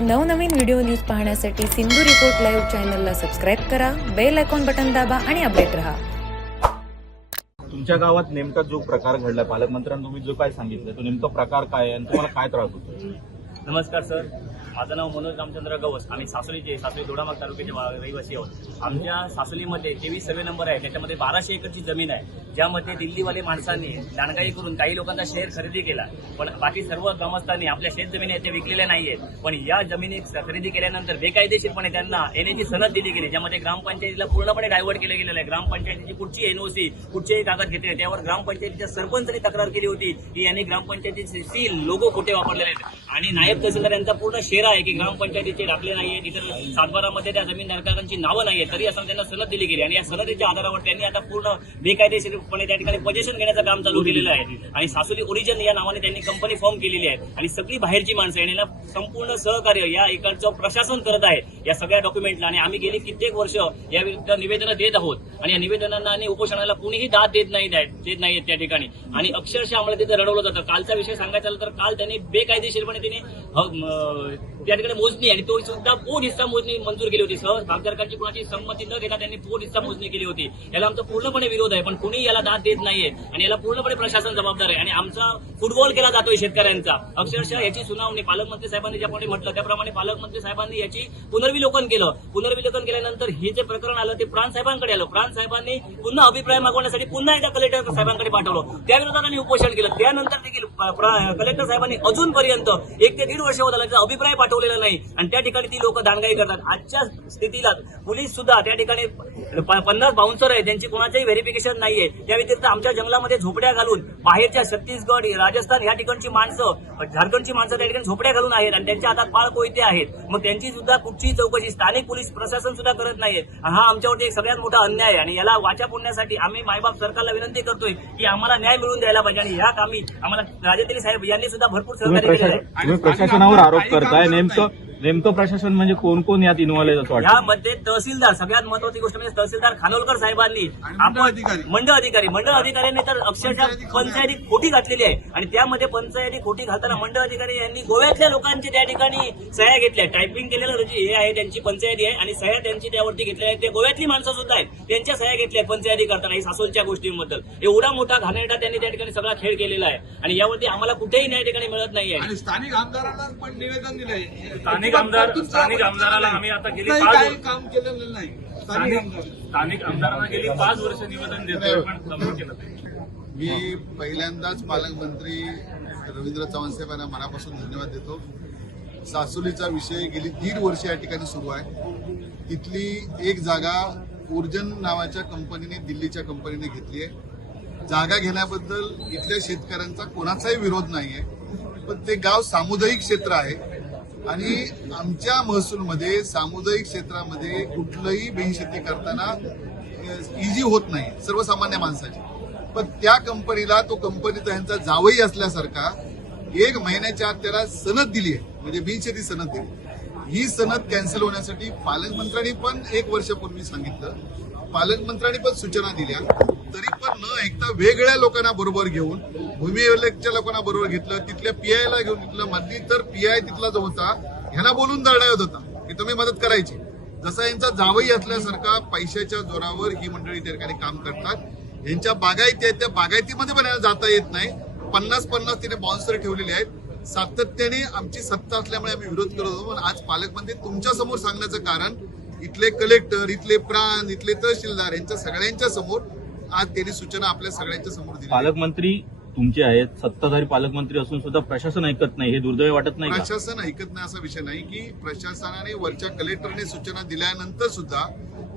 नवनवीन video news पाहण्यासाठी Sindhu report live चॅनलला सबस्क्राईब करा बेल आयकॉन बटन दाबा आणि अपडेट रहा. तुमच्या गावात नेमका जो प्रकार घडलाय पालकमंत्र्यांनी तुम्ही जो काय सांगितलं तो नेमका प्रकार काय आहे आणि तुम्हाला काय त्रास होतो नमस्कार सर. माझं नाव मनोज रामचंद्र गवस. आम्ही सासोलीचे सासोली दोडामाग तालुक्याचे रहिवासी आहोत. आमच्या सासोलीमध्ये तेवीस सर्वे नंबर आहे. त्याच्यामध्ये बाराशे एकरची जमीन आहे. ज्यामध्ये दिल्लीवाले माणसांनी दांडगाई करून काही लोकांचा शेअर खरेदी केला. पण बाकी सर्व ग्रामस्थांनी आपल्या शेत जमिनी आहेत त्या विकलेल्या नाहीयेत. पण या जमिनी खरेदी केल्यानंतर बेकायदेशीरपणे त्यांना एनएची सनद दिली गेली ज्यामध्ये ग्रामपंचायतीला पूर्णपणे डायव्हर्ट केलं गेलेलं आहे. ग्रामपंचायतीची कुठची एनओसी कुठचेही कागद घेतले त्यावर ग्रामपंचायतीच्या सरपंचाने तक्रार केली होती. की यांनी ग्रामपंचायतीचे सील लोगो कुठे वापरलेले आहेत. आणि नायब तहसीलदार यांचा पूर्ण तेरा आहे की ग्रामपंचायतीचे दाखले नाहीयेत इतर सातबारामध्ये त्या जमीन धारकांची नावं नाही आहेत तरी असं त्यांना सनद दिली गेली. आणि या सनदीच्या आधारावर त्यांनी आता पूर्ण बेकायदेशीरपणे त्या ठिकाणी पोझिशन घेण्याचं काम चालू केलेलं आहे. आणि सासुली ओरिजिन या नावाने त्यांनी कंपनी फॉर्म केलेली आहे. आणि सगळी बाहेरची माणसं आणि संपूर्ण सहकार्य या इकडचं प्रशासन करत आहे या सगळ्या डॉक्युमेंटला आणि आम्ही गेली कित्येक वर्ष या विरुद्ध निवेदनं देत आहोत. आणि या निवेदनांना आणि उपोषणाला कुणीही दाद देत नाही देत नाहीयेत त्या ठिकाणी. आणि अक्षरशः आम्हाला तिथे रडवलं जातं. कालचा विषय सांगायचा तर काल त्यांनी बेकायदेशीरपणे त्यांनी त्या ठिकाणी मोजणी आणि तो सुद्धा पूर्ण हिस्सा मोजणी मंजूर केली होती सहज भागधारकांची कोणाची संमती न घेता त्यांनी पूर्ण हिस्सा मोजणी केली होती. याला आमचा पूर्णपणे विरोध आहे पण कुणी याला दाद देत नाहीये. आणि याला पूर्णपणे प्रशासन जबाबदार आहे. आणि आमचा फुटबॉल केला जातोय शेतकऱ्यांचा. अक्षरशः याची सुनावणी पालकमंत्री साहेबांनी ज्याप्रमाणे म्हटलं त्याप्रमाणे पालकमंत्री साहेबांनी याची पुनर्विलोकन केलं. पुनर्विलोकन केल्यानंतर हे जे प्रकरण आलं ते प्राण साहेबांकडे आलं. प्राण साहेबांनी पुन्हा अभिप्राय मागवण्यासाठी पुन्हा एकदा कलेक्टर साहेबांकडे पाठवलं. त्या विरोधात आम्ही उपोषण केलं. त्यानंतर देखील कलेक्टर साहेबांनी अजूनपर्यंत एक ते दीड वर्ष होत त्याचा अभिप्राय पाठवलेला नाही. आणि त्या ठिकाणी ती लोक दांडगाई करतात. आजच्या स्थितीला पोलीस सुद्धा त्या ठिकाणी पन्नास बाउन्सर आहे त्यांची कोणाचंही व्हेरिफिकेशन नाहीये. त्या व्यतिरिक्त आमच्या जंगलामध्ये झोपड्या घालून बाहेरच्या छत्तीसगड राजस्थान या ठिकाणची माणसं झारखंडची माणसं त्या ठिकाणी झोपड्या घालून आहेत. आणि त्यांच्या हातात पाळ कोयते आहेत. मग त्यांची सुद्धा कुठचीही चौकशी स्थानिक पोलीस प्रशासन सुद्धा करत नाहीये. हा आमच्यावरती एक सगळ्यात मोठा अन्याय आहे. आणि याला वाचा फोडण्यासाठी आम्ही मायबाप सरकारला विनंती करतोय की आम्हाला न्याय मिळवून द्यायला पाहिजे. आणि ह्या कामी आम्हाला राजेंद्री साहेब यांनी सुद्धा भरपूर तुम्ही सहकार्य केलेलं आहे. प्रशासनावर आरोप करताय नेमकं नेमकं प्रशासन म्हणजे कोण कोण यात इन्व्हॉल्व आहे असं वाटतं? यामध्ये तहसीलदार सगळ्यात महत्वाची गोष्ट म्हणजे तहसीलदार खानोलकर साहेबांनी मंडळ अधिकारी. मंडळ अधिकारी. मंडळ अधिकाऱ्यांनी तर अक्षरशः पंचायती खोटी घातलेली आहे. आणि त्यामध्ये पंचायती खोटी घालताना मंडळ अधिकारी यांनी गोव्यातल्या लोकांचे त्या ठिकाणी सह्या घेतल्या. टायपिंग केलेलं जे हे आहे त्यांची पंचायती आहे. आणि सह्या त्यांची त्यावरती घेतल्या आहेत. ते गोव्यातली माणसं सुद्धा आहेत. त्यांच्या सह्या घेतल्या आहेत पंचायती करताना ही सासोलच्या गोष्टींबद्दल. एवढा मोठा घाणेरडा त्यांनी त्या ठिकाणी सगळा खेळ केलेला आहे. आणि यावरती आम्हाला कुठेही न्याय ठिकाणी मिळत नाहीये. आणि स्थानिक आमदारांना पण निवेदन दिलंय. स्थानिक आमदार- स्थानिक आमदाराला आम्ही आता गेली काही काम केलेलं नाही. स्थानिक स्थानिक आमदार. स्थानिक आमदारांना गेली पाच वर्ष निवेदन देतोय पण कमी केलं मी पहिल्यांदाच पालकमंत्री रवींद्र चव्हाण साहेब यांना मनापासून धन्यवाद देतो. सासुलीचा विषय गेली दीड वर्ष या ठिकाणी सुरू आहे. तिथली एक जागा ऊर्जन नावाच्या कंपनीने दिल्लीच्या कंपनीने घेतली आहे. जागा घेण्याबद्दल इथल्या शेतकऱ्यांचा कोणाचाही विरोध नाही आहे पण ते गाव सामुदायिक क्षेत्र आहे. आणि आमच्या महसूलमध्ये सामुदायिक क्षेत्रामध्ये कुठलंही बिनशेती करताना इझी होत नाही सर्वसामान्य माणसाची. पण त्या कंपनीला तो कंपनीचा यांचा जावई असल्यासारखा एक महिन्याच्या आत त्याला सनद दिली आहे. म्हणजे बिनशेती सनद दिली ही सनद कॅन्सल होण्यासाठी पालकमंत्र्यांनी पण एक वर्षापूर्वी सांगितलं. पालकमंत्र्यांनी पण सूचना दिल्या. तरी पण न ऐकता वेगळ्या लोकांना बरोबर घेऊन भूमी लोकांना बरोबर घेतलं तिथल्या पीआयला घेऊन घेतलं मधली तर पीआय तिथला जो होता ह्याला बोलून दरडावत होता की तुम्ही मदत करायची. जसा यांचा जावई असल्यासारखा पैशाच्या जोरावर ही मंडळी त्या ठिकाणी काम करतात. यांच्या बागायती आहेत त्या बागायतीमध्ये पण जाता येत नाही. पन्नास पन्नास तिने बॉन्सर ठेवलेले आहेत. सातत्याने आमची सत्ता असल्यामुळे आम्ही विरोध करत होतो पण आज पालकमंत्री तुमच्यासमोर सांगण्याचं कारण इथले कलेक्टर इथले प्राण इथले तहसीलदार यांच्या सगळ्यांच्या समोर आज त्यांनी सूचना आपल्या सगळ्यांच्या समोर दिली पालकमंत्री तुमचे आहेत सत्ताधारी पालकमंत्री असून सुद्धा प्रशासन ऐकत नाही हे दुर्दैव वाटत नाही प्रशासन ऐकत नाही असा विषय नाही की प्रशासनाने वरच्या कलेक्टरने सूचना दिल्यानंतर सुद्धा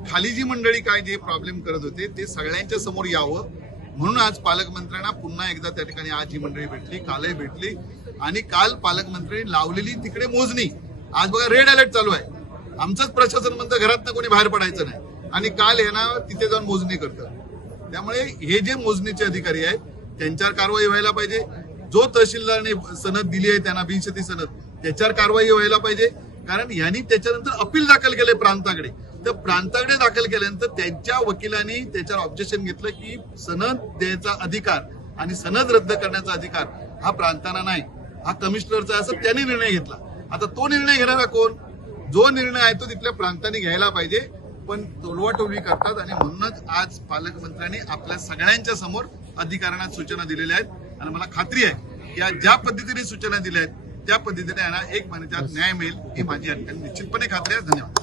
खाली जी मंडळी काय जे प्रॉब्लेम करत होते ते सगळ्यांच्या समोर यावं म्हणून आज पालकमंत्र्यांना पुन्हा एकदा त्या ठिकाणी आज ही मंडळी भेटली कालही भेटली. आणि काल पालकमंत्र्यांनी लावलेली तिकडे मोजणी. आज बघा रेड अलर्ट चालू आहे. आमचंच प्रशासन म्हणतं घरात कोणी बाहेर पडायचं नाही. आणि काल हे ना तिथे जाऊन मोजणी करतं त्यामुळे हे जे मोजणीचे अधिकारी आहेत त्यांच्यावर कारवाई व्हायला पाहिजे. जो तहसीलदारने सनद दिली आहे त्यांना बिनशेती सनद त्याच्यावर कारवाई व्हायला पाहिजे. कारण यांनी त्याच्यानंतर अपील दाखल केले प्रांताकडे. तर प्रांताकडे दाखल केल्यानंतर त्यांच्या वकिलांनी त्याच्यावर ऑब्जेक्शन घेतलं की सनद द्यायचा अधिकार आणि सनद रद्द करण्याचा अधिकार हा प्रांतांना नाही. हा कमिशनरचा असं त्यांनी निर्णय घेतला. आता तो निर्णय घेणारा कोण? जो निर्णय आहे तो तिथल्या प्रांतांनी घ्यायला पाहिजे पण टोलवाटोलवी करतात आणि म्हणूनच आज पालकमंत्र्यांनी आपल्या सगळ्यांच्या समोर अधिकाऱ्यांना सूचना दिलेल्या आहेत. आणि मला खात्री आहे की आज ज्या पद्धतीने सूचना दिल्या आहेत त्या पद्धतीने यांना एक महिन्याच्या न्याय मिळेल ही माझी या निश्चितपणे खात्री आहे. धन्यवाद.